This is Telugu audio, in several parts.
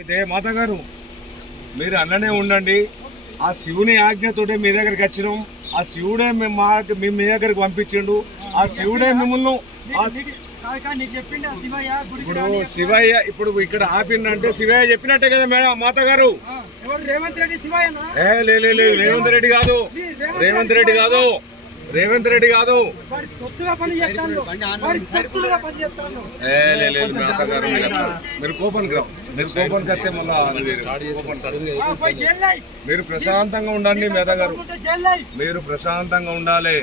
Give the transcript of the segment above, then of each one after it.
అయితే మాతగారు మీరు అన్ననే ఉండండి. ఆ శివుని ఆజ్ఞతోటే మీ దగ్గరికి వచ్చినాం. ఆ శివుడే మీ దగ్గరికి పంపించిండు. ఆ శివుడే మిమ్మల్ని ఇప్పుడు శివయ్య ఇప్పుడు ఇక్కడ ఆపిందంటే శివయ్య చెప్పినట్టే కదా మేడం మాతగారు. రేవంత్ రెడ్డి కాదు, రేవంత్ రెడ్డి కాదు, రేవంత్ రెడ్డి కాదు. మీరు కోపానికి రావు, మీరు కోపానికి వస్తే మళ్ళా మీరు ప్రశాంతంగా ఉండండి మేధ గారు. మీరు ప్రశాంతంగా ఉండాలి.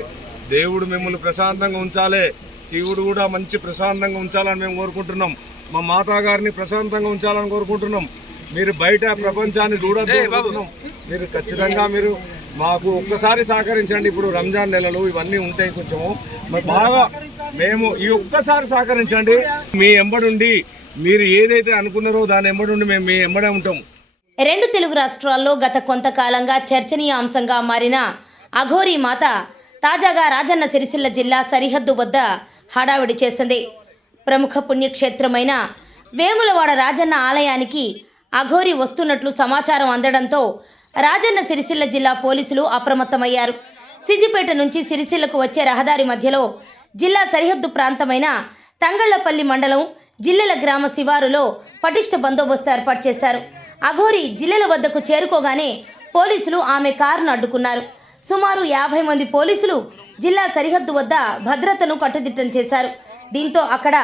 దేవుడు మిమ్మల్ని ప్రశాంతంగా ఉంచాలి. శివుడు కూడా మంచి ప్రశాంతంగా ఉంచాలని మేము కోరుకుంటున్నాం. మా మాతా గారిని ప్రశాంతంగా ఉంచాలని కోరుకుంటున్నాం. మీరు బయట ప్రపంచాన్ని చూడొద్దు. మీరు ఖచ్చితంగా మీరు మాకు ఒక్కసారి సహకరించండి. ఇప్పుడు రంజాన్ నెలలు ఇవన్నీ ఉంటాయి, కొంచెం బాగా మేము ఈ ఒక్కసారి సహకరించండి. మీ ఎంబడుండి మీరు ఏదైతే అనుకున్నారో దాని ఎంబడుండి మేము మీ ఎంబడే ఉంటాం. రెండు తెలుగు రాష్ట్రాల్లో గత కొంతకాలంగా చర్చనీయాంశంగా మారిన అఘోరీ మాత తాజాగా రాజన్న సిరిసిల్ల జిల్లా సరిహద్దు వద్ద హడావిడి చేసింది. ప్రముఖ పుణ్యక్షేత్రమైన వేములవాడ రాజన్న ఆలయానికి అఘోరీ వస్తున్నట్లు సమాచారం అందడంతో రాజన్న సిరిసిల్ల జిల్లా పోలీసులు అప్రమత్తమయ్యారు. సిద్దిపేట నుంచి సిరిసిల్లకు వచ్చే రహదారి మధ్యలో జిల్లా సరిహద్దు ప్రాంతమైన తంగళ్లపల్లి మండలం జిల్లెల గ్రామ శివారులో పటిష్ట బందోబస్తు ఏర్పాటు చేశారు. అఘోరీ జిల్లెల వద్దకు చేరుకోగానే పోలీసులు ఆమె కారును అడ్డుకున్నారు. సుమారు 50 మంది పోలీసులు జిల్లా సరిహద్దు వద్ద భద్రతను కట్టుదిట్టం చేశారు. దీంతో అక్కడ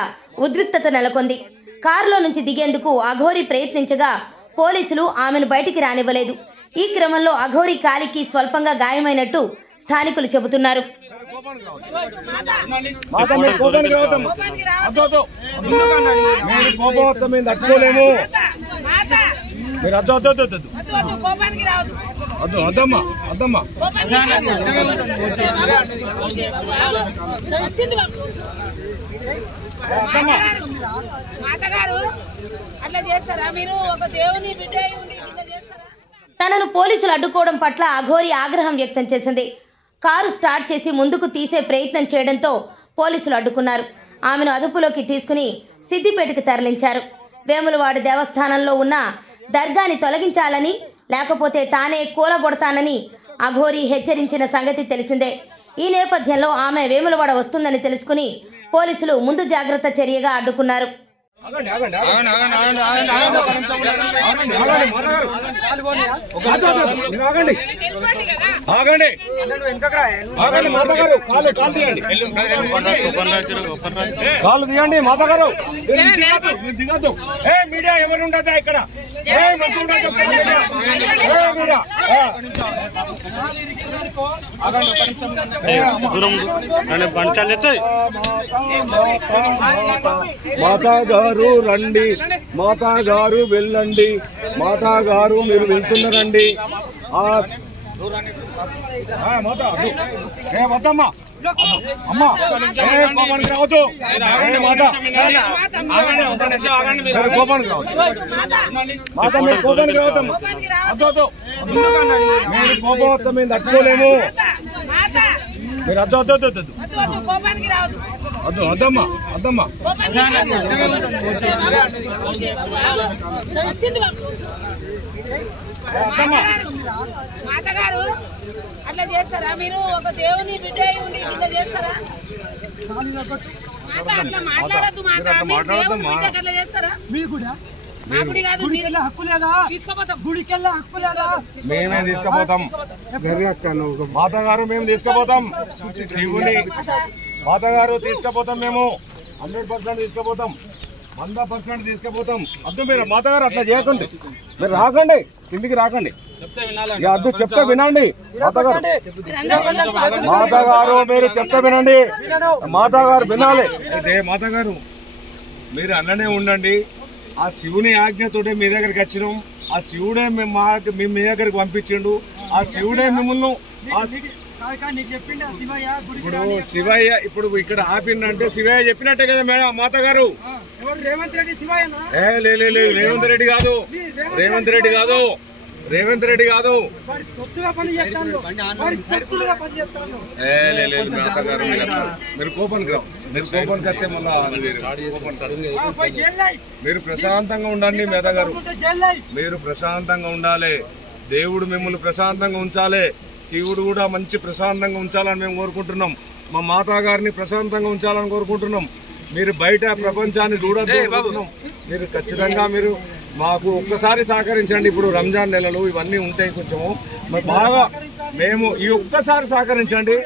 ఉద్రిక్తత నెలకొంది. కారులో నుంచి దిగేందుకు అఘోరీ ప్రయత్నించగా పోలీసులు ఆమెను బయటికి రానివ్వలేదు. ఈ క్రమంలో అఘోరీ కాలికి స్వల్పంగా గాయమైనట్టు స్థానికులు చెబుతున్నారు. తనను పోలీసులు అడ్డుకోవడం పట్ల అఘోరీ ఆగ్రహం వ్యక్తం చేసింది. కారు స్టార్ట్ చేసి ముందుకు తీసే ప్రయత్నం చేయడంతో పోలీసులు అడ్డుకున్నారు. ఆమెను అదుపులోకి తీసుకుని సిద్దిపేటకు తరలించారు. వేములవాడ దేవస్థానంలో ఉన్న దర్గాని తొలగించాలని, లేకపోతే తానే కూలగొడతానని అఘోరీ హెచ్చరించిన సంగతి తెలిసిందే. ఈ నేపథ్యంలో ఆమె వేములవాడ వస్తుందని తెలుసుకుని పోలీసులు ముందు జాగ్రత్త చర్యగా అడ్డుకున్నారు. కాలు తీయండి మాతగారు, దిగద్దు. మీడియా ఎవరు ఉండదా ఇక్కడ? మాతా గారు రండి, మాతా గారు వెళ్ళండి, మాతా గారు మీరు వెళ్తున్నారండి. వద్దమ్మా అమ్మా కోపానికి రావద్దు. కోపానికి రావద్దు మాత, మీరు కోపానికి రావద్దమ్మా. అద్దొద్దు, మీరు కోపం వద్ద మేము తట్టుకోలేము. మీరు అద్దొద్దు వద్దు వద్దమ్మా వద్దమ్మా. మాతగారు అట్లా చేస్తారా? మీరు ఒక దేవుని బిడ్డ ఉండి ఇట్లా చేస్తారా? అట్లా మాట్లాడద్దు. అట్లా చేస్తారా? మేమే తీసుకుపోతాం మాతగారు, మేము తీసుకుపోతాం. శివుని మాతగారు తీసుకుపోతాం, మేము 100% తీసుకుపోతాం, 100% తీసుకుపోతాం. అద్దు మీరు మాతగారు అట్లా చేయకండి, మీరు రాకండి, కిందికి రాకండి. అద్దు చెప్తే వినండి మాతగారు, మాతగారు మీరు చెప్తే వినండి, మాతగారు వినాలి. అయితే మాతగారు మీరు అన్ననే ఉండండి. ఆ శివుని ఆజ్ఞతోటే మీ దగ్గరికి వచ్చినాం. ఆ శివుడే మీ దగ్గరికి పంపించిండు. ఆ శివుడే మిమ్మల్ని ఇప్పుడు శివయ్య ఇప్పుడు ఇక్కడ ఆపిందంటే శివయ్య చెప్పినట్టే కదా మేడం మాతగారు. రేవంత్ రెడ్డి కాదు, రేవంత్ రెడ్డి కాదు, రేవంత్ రెడ్డి కాదు. లేదు మేతగారు, మీరు కోపానికి రావు. మీరు కోపానికి వస్తే మళ్ళా మీరు ప్రశాంతంగా ఉండండి. మేతగారు, మీరు ప్రశాంతంగా ఉండాలి. దేవుడు మిమ్మల్ని ప్రశాంతంగా ఉంచాలి. శివుడు కూడా మంచి ప్రశాంతంగా ఉంచాలని మేము కోరుకుంటున్నాం. మా మాతా గారిని ప్రశాంతంగా ఉంచాలని కోరుకుంటున్నాం. మీరు బయట ప్రపంచాన్ని చూడొద్దు. మీరు ఖచ్చితంగా మీరు మాకు ఒక్కసారి సహకరించండి. ఇప్పుడు రంజాన్ నెలలు ఇవన్నీ ఉంటాయి కొంచెము, మరి బాగా మేము ఈ ఒక్కసారి సహకరించండి.